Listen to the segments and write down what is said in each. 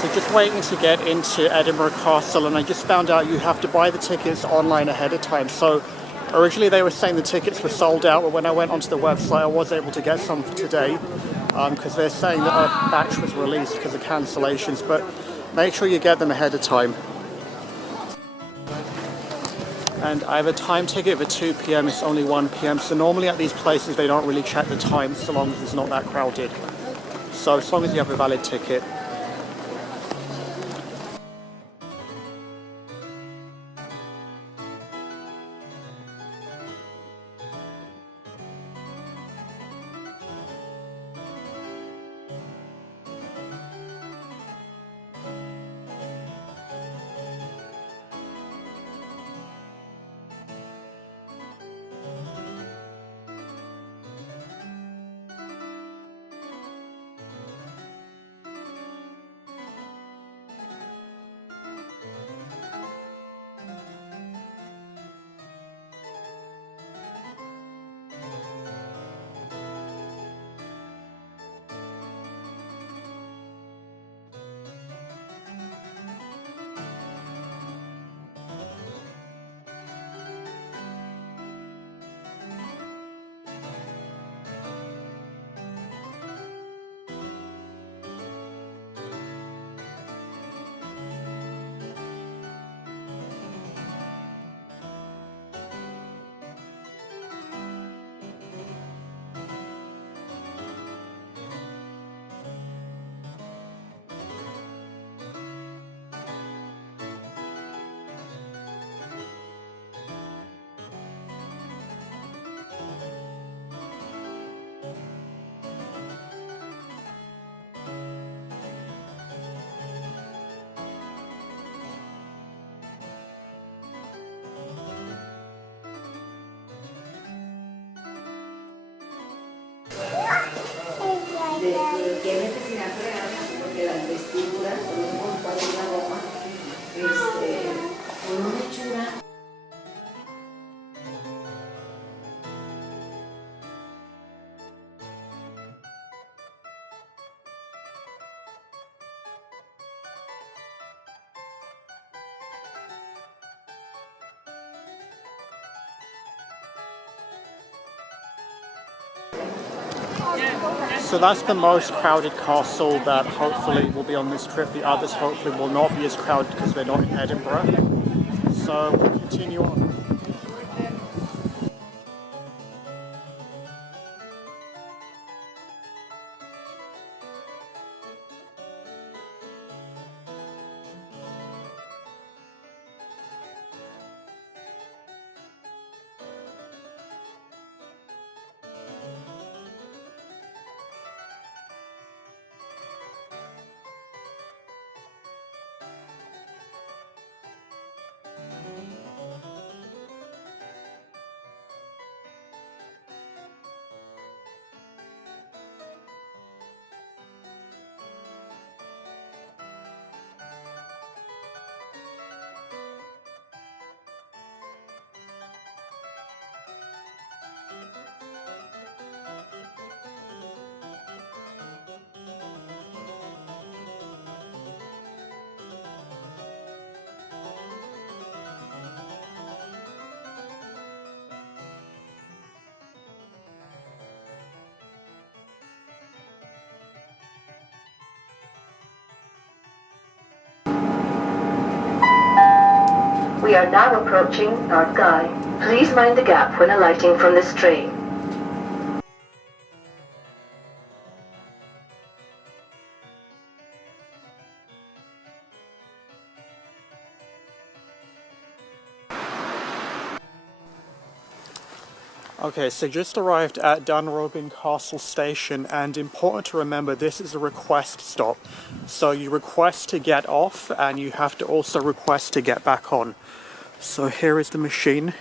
So just waiting to get into Edinburgh Castle, and I just found out you have to buy the tickets online ahead of time. So originally they were saying the tickets were sold out, but when I went onto the website I was able to get some for today, because they're saying that a batch was released because of cancellations, but make sure you get them ahead of time. And I have a time ticket for 2 p.m, it's only 1 p.m, so normally at these places they don't really check the time so long as it's not that crowded. So as long as you have a valid ticket. De qué necesidad real, porque las vestiduras son un montón de una ropa, con una hechura. So that's the most crowded castle that hopefully will be on this trip. The others hopefully will not be as crowded because they're not in Edinburgh. So we'll continue on. We are now approaching Argyll. Please mind the gap when alighting from this train. Okay, so just arrived at Dunrobin Castle station, and important to remember, this is a request stop. So you request to get off and you have to also request to get back on. So here is the machine.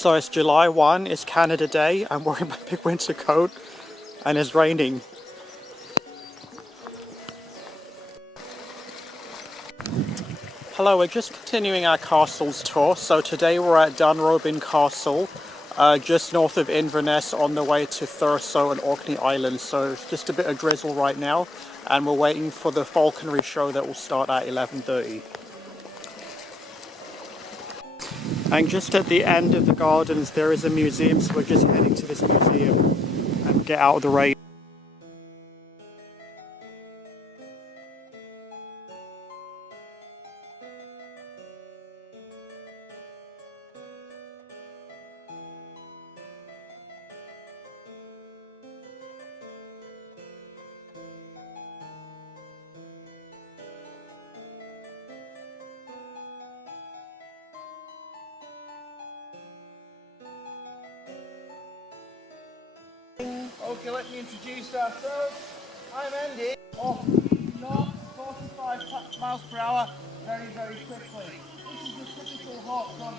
So it's July 1, it's Canada Day. I'm wearing my big winter coat and it's raining. Hello, we're just continuing our castles tour. So today we're at Dunrobin Castle, just north of Inverness on the way to Thurso and Orkney Islands. So it's just a bit of drizzle right now and we're waiting for the Falconry Show that will start at 11:30. And just at the end of the gardens there is a museum, so we're just heading to this museum and get out of the rain. Okay, let me introduce ourselves. I'm Andy. Off north, 45 miles per hour, very, very quickly. This is a typical hawk from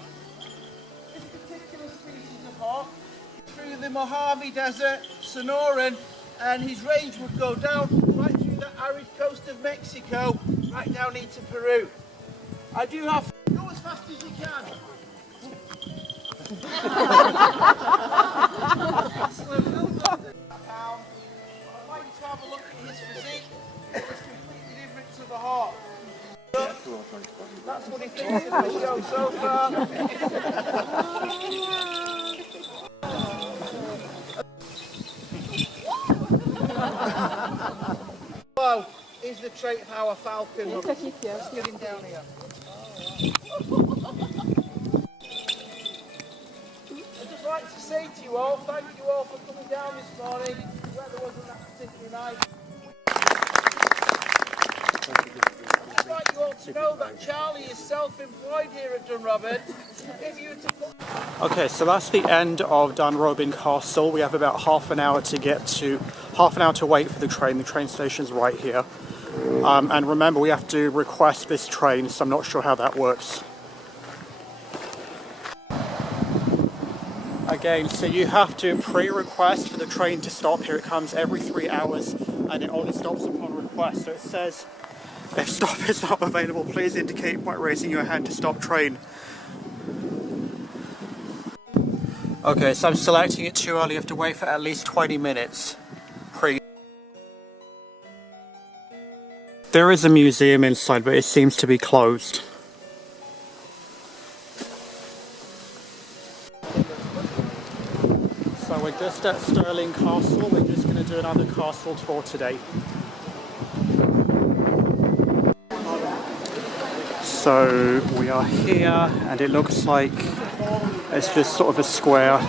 this particular species of hawk. Through the Mojave Desert, Sonoran, and his range would go down right through the arid coast of Mexico, right down into Peru. I do have go as fast as you can. I'd like you to have a look at his physique. It's completely different to the hawk. That's what he thinks of the show so far. Wow, is the trait of how a falcon looks. Let's get him down here. I'd just like to say to you all, thank you all for coming down this morning. The weather wasn't that particularly nice. I'd just like you all to know that Charlie is self-employed here at Dunrobin. If you were to put... Okay, so that's the end of Dunrobin Castle. We have about half an hour to wait for the train. The train station's right here. And remember, we have to request this train, so I'm not sure how that works. Again, so you have to pre-request for the train to stop here. It comes every 3 hours and it only stops upon request. So it says, if stop is not available, please indicate by raising your hand to stop train. Okay, so I'm selecting it too early. You have to wait for at least 20 minutes. There is a museum inside, but it seems to be closed. So we're just at Stirling Castle. We're just going to do another castle tour today. So we are here and it looks like it's just sort of a square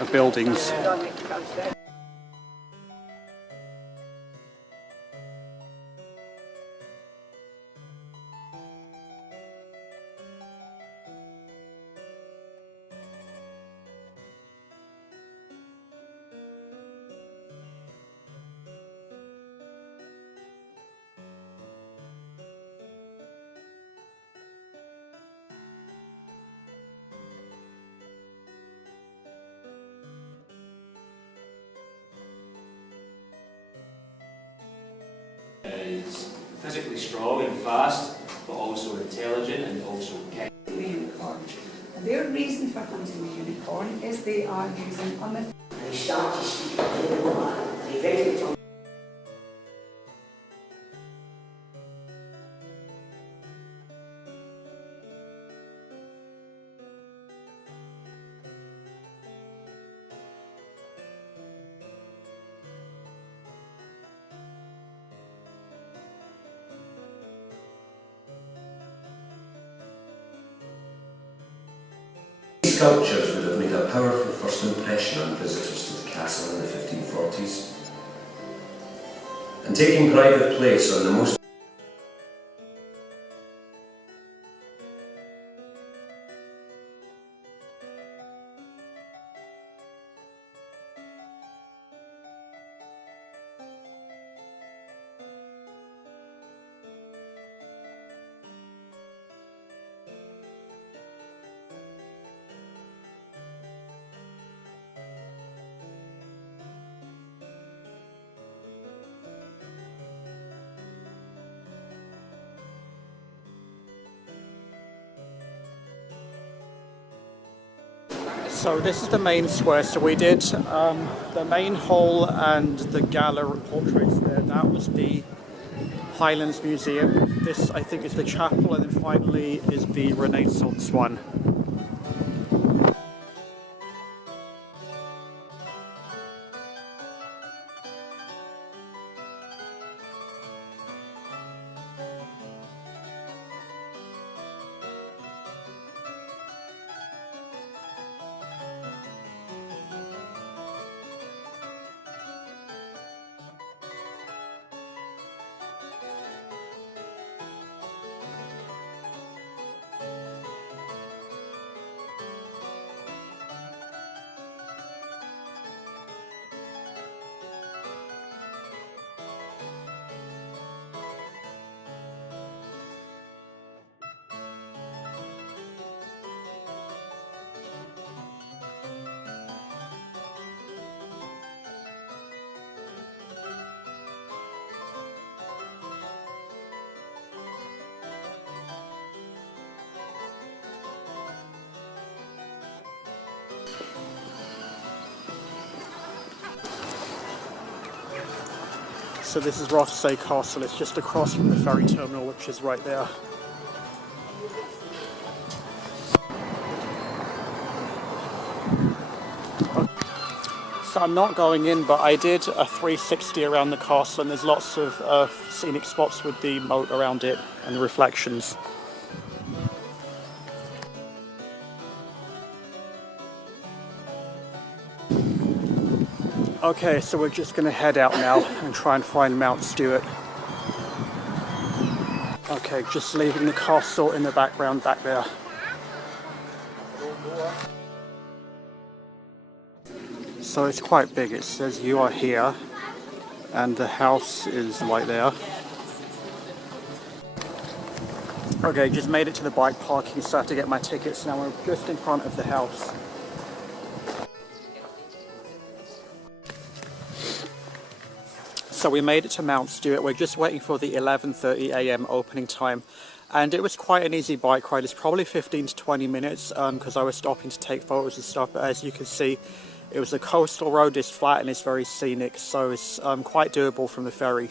of buildings. Is physically strong and fast, but also intelligent and also kind. The unicorn. And their reason for hunting the unicorn is they are using a myth. Sculptures would have made a powerful first impression on visitors to the castle in the 1540s, and taking pride of place on the most So this is the main square. So we did the main hall and the gallery portraits there. That was the Highlands Museum. This, I think, is the chapel, and then finally is the Renaissance one. So this is Rothsay Castle. It's just across from the ferry terminal, which is right there. So I'm not going in, but I did a 360 around the castle, and there's lots of scenic spots with the moat around it and the reflections. Okay, so we're just going to head out now and try and find Mount Stuart. Okay, just leaving the castle in the background back there. So it's quite big. It says you are here, and the house is right there. Okay, just made it to the bike parking, so I have to get my tickets. Now we're just in front of the house. So we made it to Mount Stuart. We're just waiting for the 11:30 AM opening time, and it was quite an easy bike ride. It's probably 15 to 20 minutes because I was stopping to take photos and stuff, but as you can see, it was a coastal road. It's flat and it's very scenic, so it's quite doable from the ferry.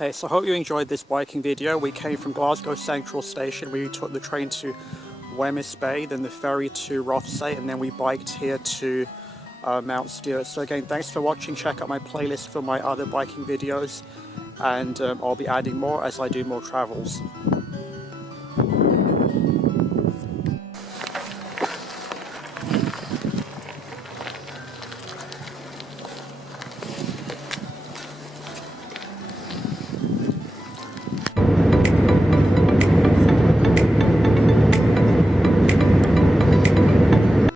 Okay, so I hope you enjoyed this biking video. We came from Glasgow Central Station. We took the train to Wemyss Bay, then the ferry to Rothsay, and then we biked here to Mount Stuart. So again, thanks for watching. Check out my playlist for my other biking videos, and I'll be adding more as I do more travels.